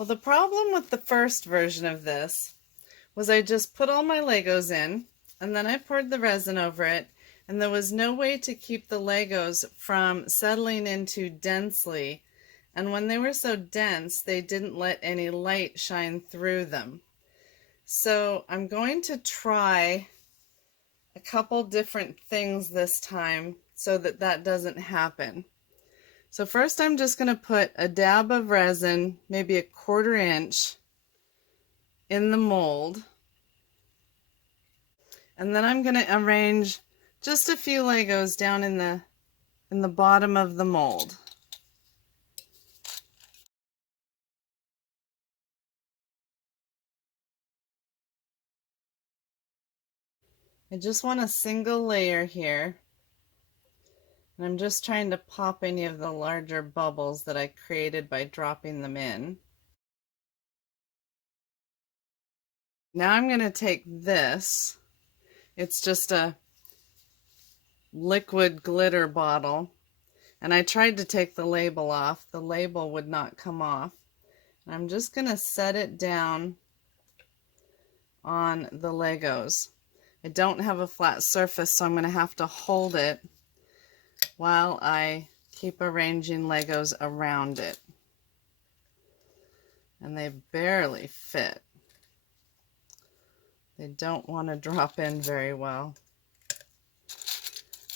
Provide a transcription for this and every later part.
Well, the problem with the first version of this was I just put all my Legos in, and then I poured the resin over it, and there was no way to keep the Legos from settling into densely, and when they were so dense, they didn't let any light shine through them. So I'm going to try a couple different things this time so that that doesn't happen. So first I'm just going to put a dab of resin, maybe a 1/4 inch, in the mold. And then I'm going to arrange just a few Legos down in the bottom of the mold. I just want a single layer here. And I'm just trying to pop any of the larger bubbles that I created by dropping them in. Now I'm going to take this. It's just a liquid glitter bottle. And I tried to take the label off. The label would not come off. And I'm just going to set it down on the Legos. I don't have a flat surface, so I'm going to have to hold it while I keep arranging Legos around it. And they barely fit. They don't want to drop in very well.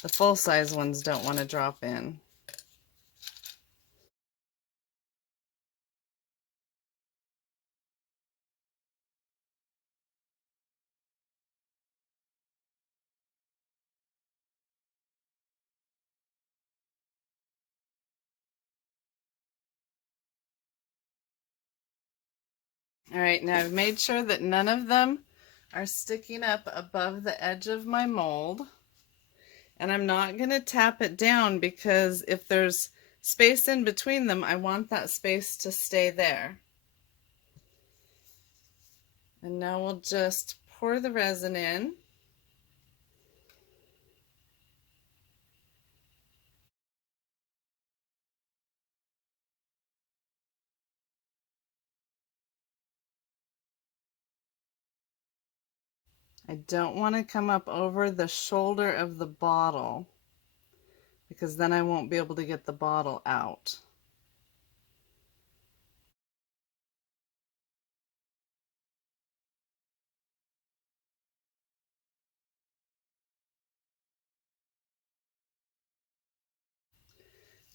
The full-size ones don't want to drop in. All right, now I've made sure that none of them are sticking up above the edge of my mold. And I'm not going to tap it down because if there's space in between them, I want that space to stay there. And now we'll just pour the resin in. I don't want to come up over the shoulder of the bottle because then I won't be able to get the bottle out.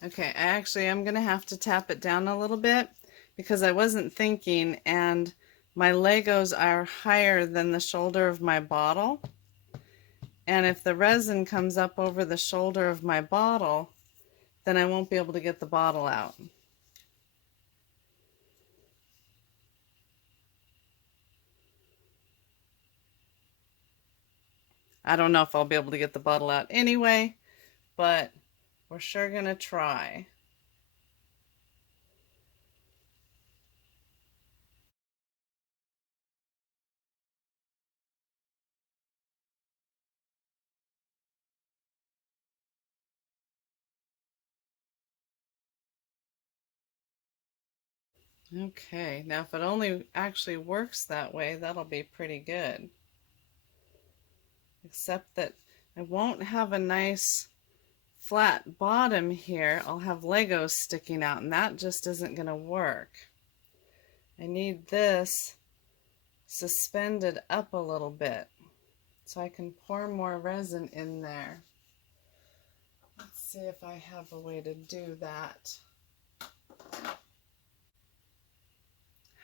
Okay, I actually am going to have to tap it down a little bit because I wasn't thinking, and my Legos are higher than the shoulder of my bottle. And if the resin comes up over the shoulder of my bottle, then I won't be able to get the bottle out. I don't know if I'll be able to get the bottle out anyway, but we're sure going to try. Okay, now if it only actually works that way, that'll be pretty good. Except that I won't have a nice flat bottom here. I'll have Legos sticking out, and that just isn't going to work. I need this suspended up a little bit so I can pour more resin in there. Let's see if I have a way to do that.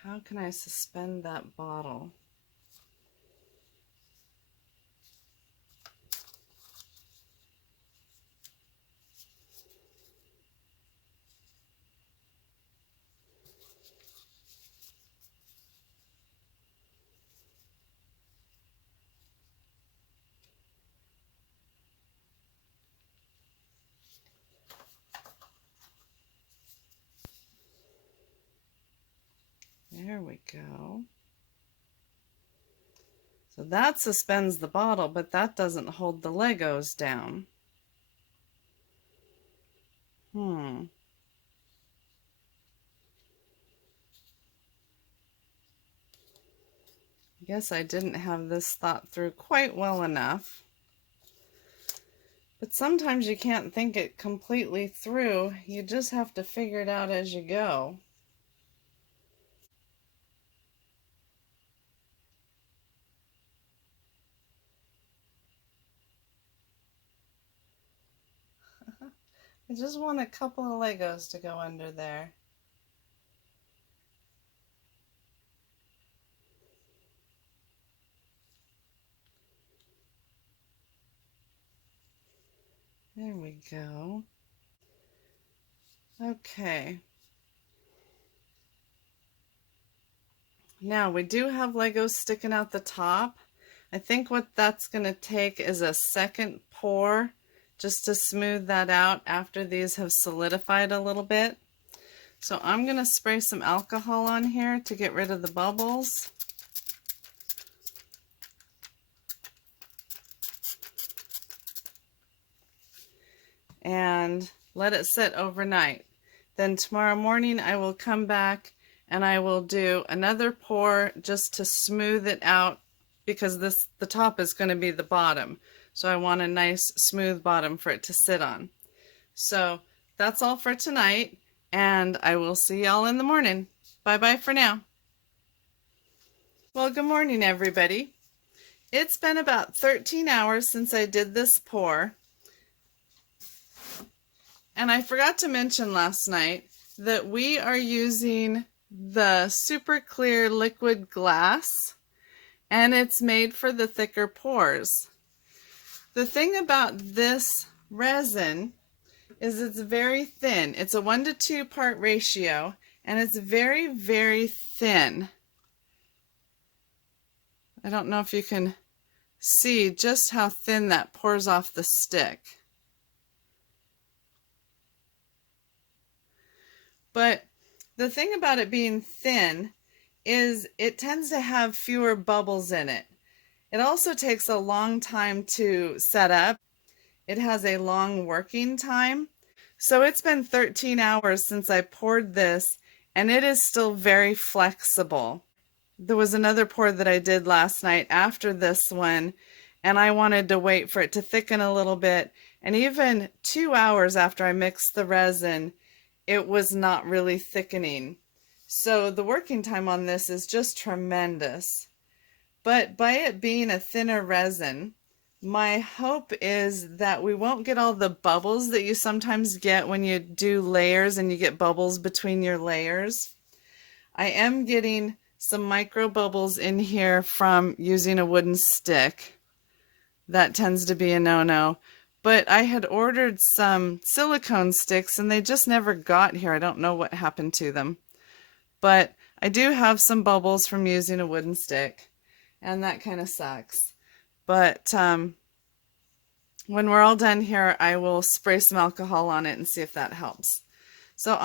How can I suspend that bottle? There we go. So that suspends the bottle, but that doesn't hold the Legos down. I guess I didn't have this thought through quite well enough. But sometimes you can't think it completely through. You just have to figure it out as you go. I just want a couple of Legos to go under there. There we go. Okay. Now we do have Legos sticking out the top. I think what that's going to take is a second pour just to smooth that out after these have solidified a little bit. So I'm going to spray some alcohol on here to get rid of the bubbles. And let it sit overnight. Then tomorrow morning I will come back and I will do another pour just to smooth it out, because the top is going to be the bottom. So I want a nice smooth bottom for it to sit on. So that's all for tonight, and I will see y'all in the morning. Bye-bye for now. Well, good morning, everybody. It's been about 13 hours since I did this pour. And I forgot to mention last night that we are using the super clear liquid glass, and it's made for the thicker pours. The thing about this resin is it's very thin. It's a 1-to-2 part ratio, and it's very, very thin. I don't know if you can see just how thin that pours off the stick. But the thing about it being thin is it tends to have fewer bubbles in it. It also takes a long time to set up. It has a long working time. So it's been 13 hours since I poured this, and it is still very flexible. There was another pour that I did last night after this one, and I wanted to wait for it to thicken a little bit. And even 2 hours after I mixed the resin, it was not really thickening. So the working time on this is just tremendous. But by it being a thinner resin, my hope is that we won't get all the bubbles that you sometimes get when you do layers and you get bubbles between your layers. I am getting some micro bubbles in here from using a wooden stick. That tends to be a no-no. But I had ordered some silicone sticks and they just never got here. I don't know what happened to them. But I do have some bubbles from using a wooden stick, and that kind of sucks. But when we're all done here, I will spray some alcohol on it and see if that helps. So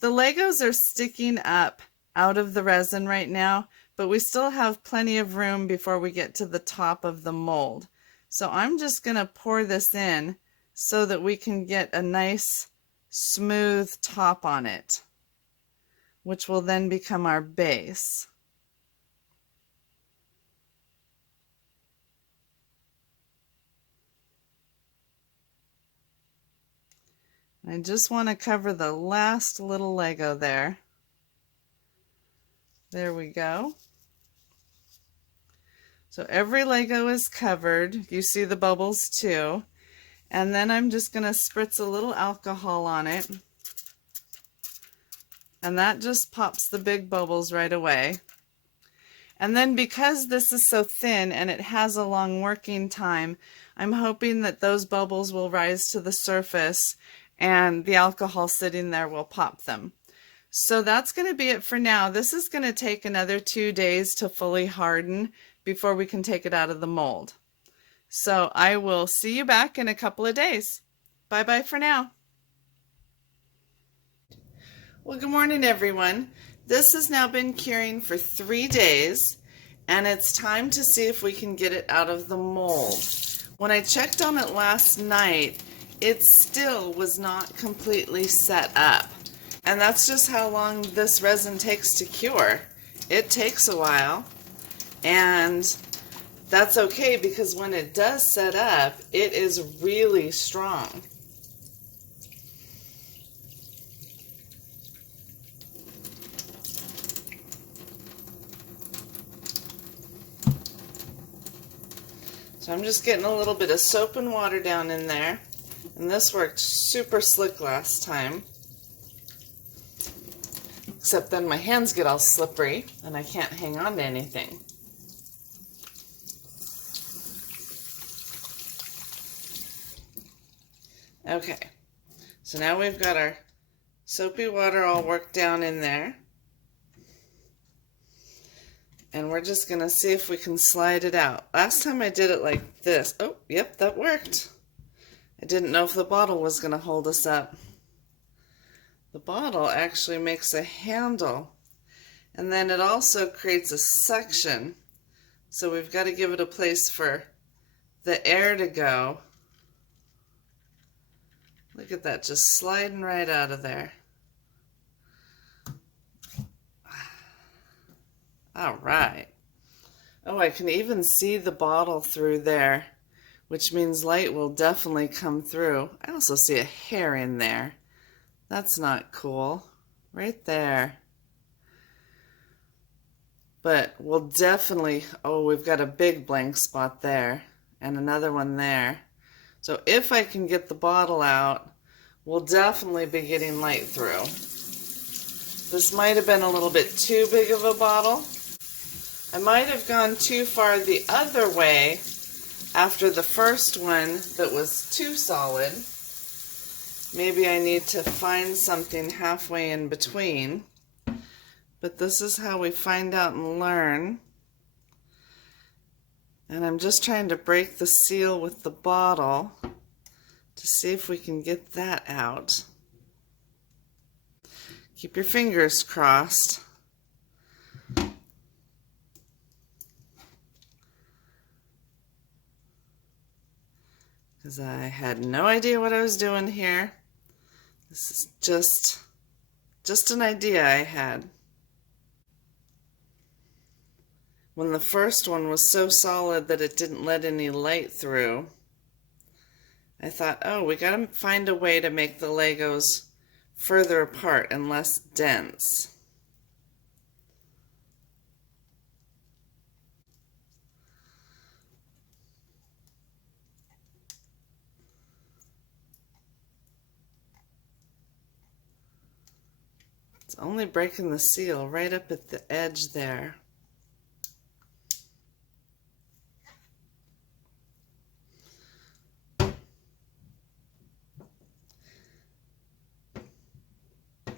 the Legos are sticking up out of the resin right now, but we still have plenty of room before we get to the top of the mold. So I'm just going to pour this in so that we can get a nice smooth top on it, which will then become our base. I just want to cover the last little Lego there. There we go. So every Lego is covered. You see the bubbles too. And then I'm just going to spritz a little alcohol on it. And that just pops the big bubbles right away. And then because this is so thin and it has a long working time, I'm hoping that those bubbles will rise to the surface and the alcohol sitting there will pop them. So that's going to be it for now. This is going to take another 2 days to fully harden before we can take it out of the mold. So I will see you back in a couple of days. Bye-bye for now. Well, good morning, everyone. This has now been curing for 3 days, and it's time to see if we can get it out of the mold. When I checked on it last night, it still was not completely set up. And that's just how long this resin takes to cure. It takes a while. And that's okay because when it does set up, it is really strong. So I'm just getting a little bit of soap and water down in there. And this worked super slick last time. Except then my hands get all slippery and I can't hang on to anything. Okay, so now we've got our soapy water all worked down in there. And we're just going to see if we can slide it out. Last time I did it like this. Oh, yep, that worked. I didn't know if the bottle was going to hold us up. The bottle actually makes a handle. And then it also creates a suction. So we've got to give it a place for the air to go. Look at that, just sliding right out of there. All right. Oh, I can even see the bottle through there, which means light will definitely come through. I also see a hair in there. That's not cool. Right there. But we'll definitely, oh, we've got a big blank spot there and another one there. So if I can get the bottle out, we'll definitely be getting light through. This might have been a little bit too big of a bottle. I might have gone too far the other way after the first one that was too solid. Maybe I need to find something halfway in between. But this is how we find out and learn. And I'm just trying to break the seal with the bottle to see if we can get that out. Keep your fingers crossed. Because I had no idea what I was doing here. This is just an idea I had. When the first one was so solid that it didn't let any light through, I thought, oh, we gotta find a way to make the Legos further apart and less dense. It's only breaking the seal right up at the edge there.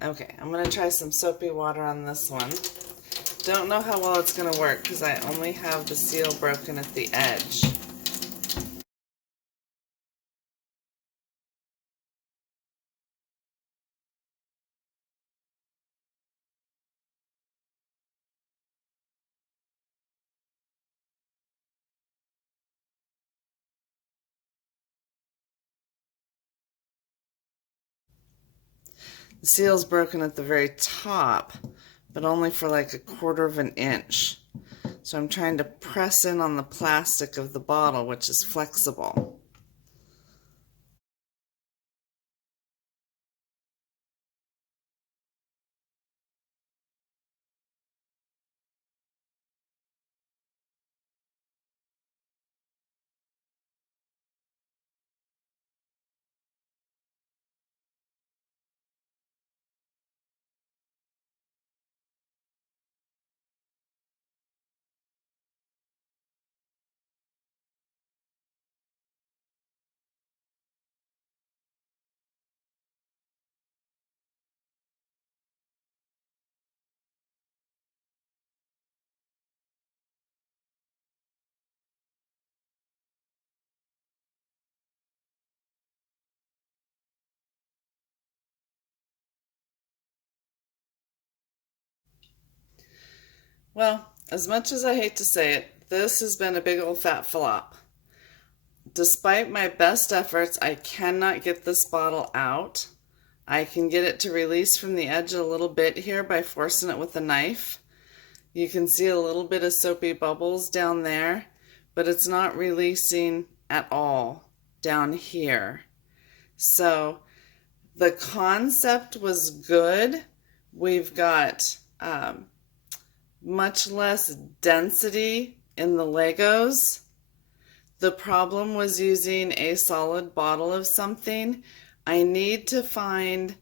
Okay, I'm going to try some soapy water on this one. Don't know how well it's going to work because I only have the seal broken at the edge. The seal's broken at the very top, but only for like 1/4 of an inch. So I'm trying to press in on the plastic of the bottle, which is flexible. Well, as much as I hate to say it, this has been a big old fat flop. Despite my best efforts, I cannot get this bottle out. I can get it to release from the edge a little bit here by forcing it with a knife. You can see a little bit of soapy bubbles down there, but it's not releasing at all down here. So the concept was good. We've got much less density in the Legos. The problem was using a solid bottle of something. I need to find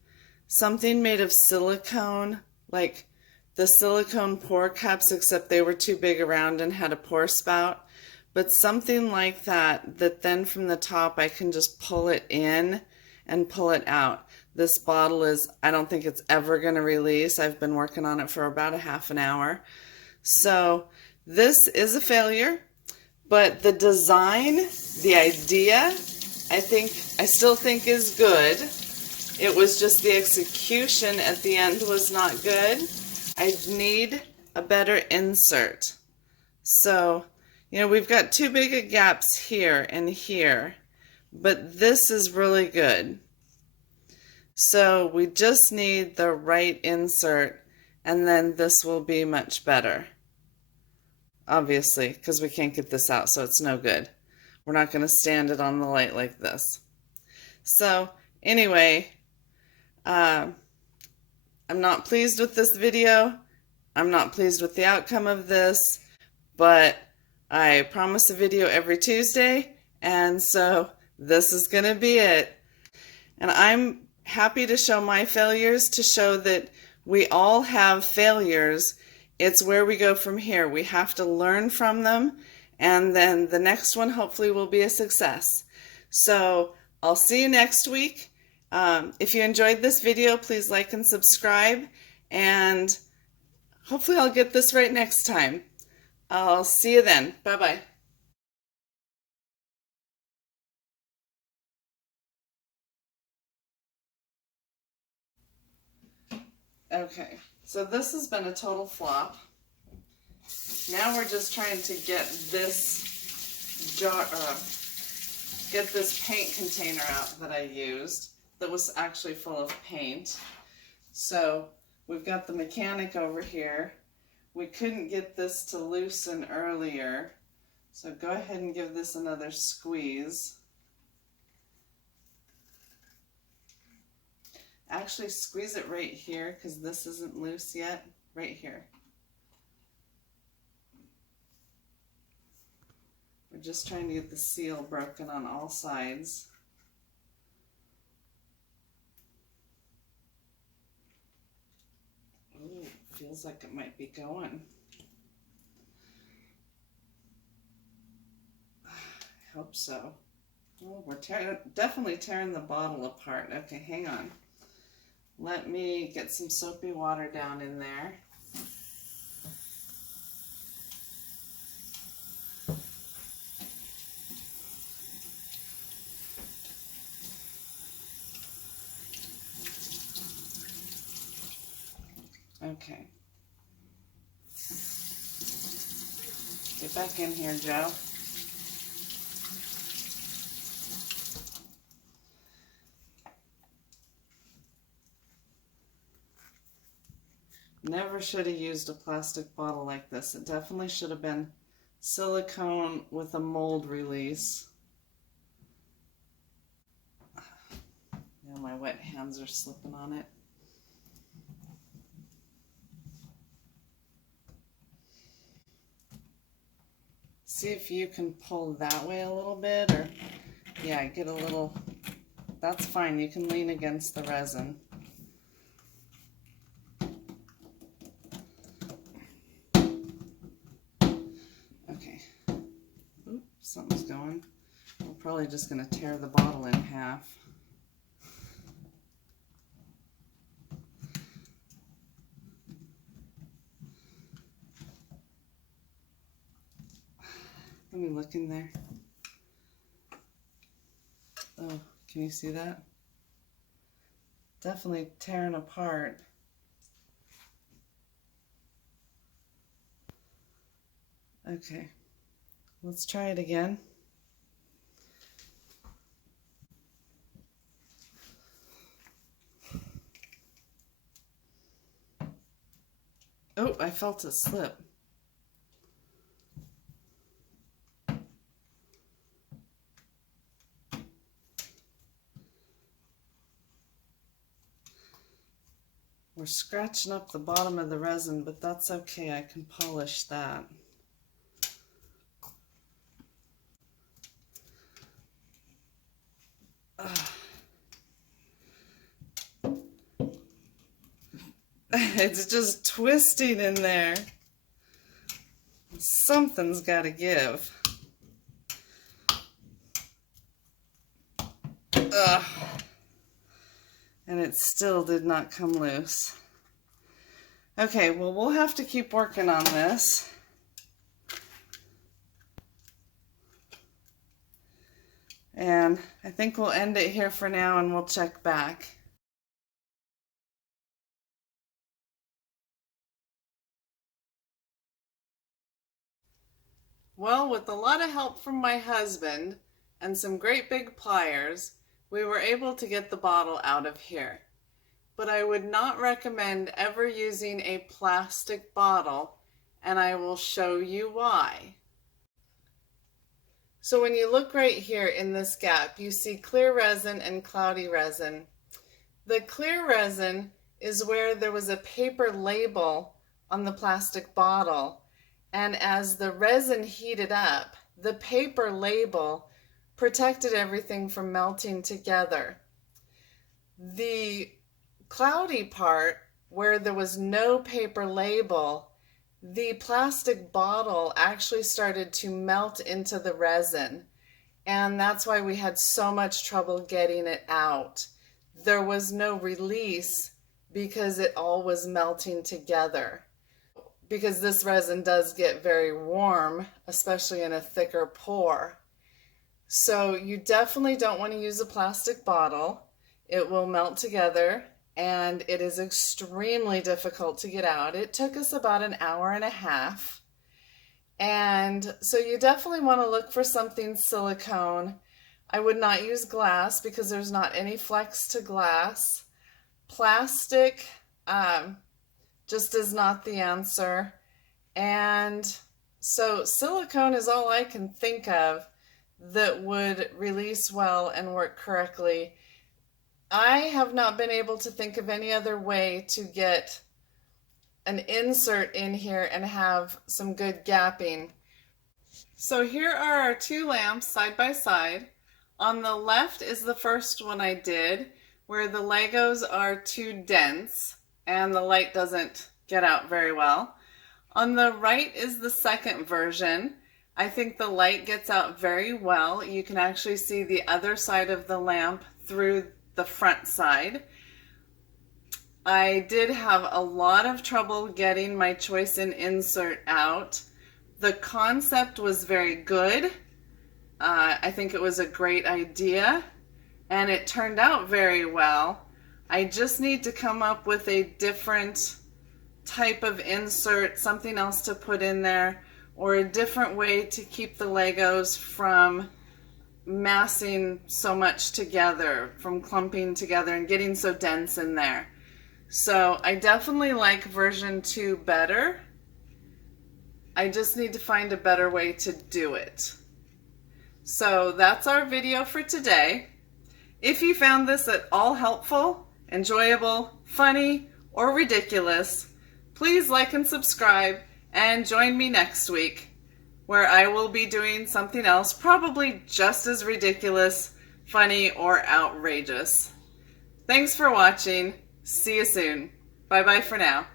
something made of silicone, like the silicone pour cups, except they were too big around and had a pour spout. But something like that, that then from the top I can just pull it in and pull it out. This bottle is, I don't think it's ever going to release. I've been working on it for about a half an hour. So this is a failure, but the design, the idea, I still think is good. It was just the execution at the end was not good. I need a better insert. So, you know, we've got too big of gaps here and here, but this is really good. So we just need the right insert, and then this will be much better. Obviously, because we can't get this out, so it's no good. We're not going to stand it on the light like this. So anyway, I'm not pleased with this video. I'm not pleased with the outcome of this, but I promise a video every Tuesday, and so this is going to be it. And I'm happy to show my failures, to show that we all have failures. It's where we go from here. We have to learn from them, and then the next one hopefully will be a success. So I'll see you next week. If you enjoyed this video, please like and subscribe, and hopefully I'll get this right next time. I'll see you then. Bye-bye. Okay, so this has been a total flop. Now we're just trying to get this jar, get this paint container out that I used that was actually full of paint. So we've got the mechanic over here. We couldn't get this to loosen earlier, so go ahead and give this another squeeze. Actually, squeeze it right here because this isn't loose yet. Right here. We're just trying to get the seal broken on all sides. Ooh, feels like it might be going. I hope so. Oh, we're definitely tearing the bottle apart. Okay, hang on. Let me get some soapy water down in there. Okay. Get back in here, Joe. Never should have used a plastic bottle like this. It definitely should have been silicone with a mold release. Now my wet hands are slipping on it. See if you can pull that way a little bit, or yeah, get a little, that's fine. You can lean against the resin. Okay. Oops, something's going. We're probably just going to tear the bottle in half. Let me look in there. Oh, can you see that? Definitely tearing apart. Okay, let's try it again. Oh, I felt it slip. We're scratching up the bottom of the resin, but that's okay. I can polish that. It's just twisting in there. Something's got to give. Ugh. And it still did not come loose. Okay, well, we'll have to keep working on this. And I think we'll end it here for now and we'll check back. Well, with a lot of help from my husband and some great big pliers, we were able to get the bottle out of here. But I would not recommend ever using a plastic bottle, and I will show you why. So when you look right here in this gap, you see clear resin and cloudy resin. The clear resin is where there was a paper label on the plastic bottle, and as the resin heated up, the paper label protected everything from melting together. The cloudy part, where there was no paper label, the plastic bottle actually started to melt into the resin, and that's why we had so much trouble getting it out. There was no release because it all was melting together. Because this resin does get very warm, especially in a thicker pour. So you definitely don't want to use a plastic bottle. It will melt together and it is extremely difficult to get out. It took us about an hour and a half. And so you definitely want to look for something silicone. I would not use glass because there's not any flex to glass. Plastic just is not the answer. And so silicone is all I can think of that would release well and work correctly. I have not been able to think of any other way to get an insert in here and have some good gapping. So here are our two lamps side by side. On the left is the first one I did, where the Legos are too dense and the light doesn't get out very well. On the right is the second version. I think the light gets out very well. You can actually see the other side of the lamp through the front side. I did have a lot of trouble getting my choice in insert out. The concept was very good. I think it was a great idea and it turned out very well. I just need to come up with a different type of insert, something else to put in there, or a different way to keep the Legos from massing so much together, from clumping together and getting so dense in there. So I definitely like version 2 better. I just need to find a better way to do it. So that's our video for today. If you found this at all helpful, enjoyable, funny, or ridiculous, please like and subscribe and join me next week, where I will be doing something else probably just as ridiculous, funny, or outrageous. Thanks for watching. See you soon. Bye-bye for now.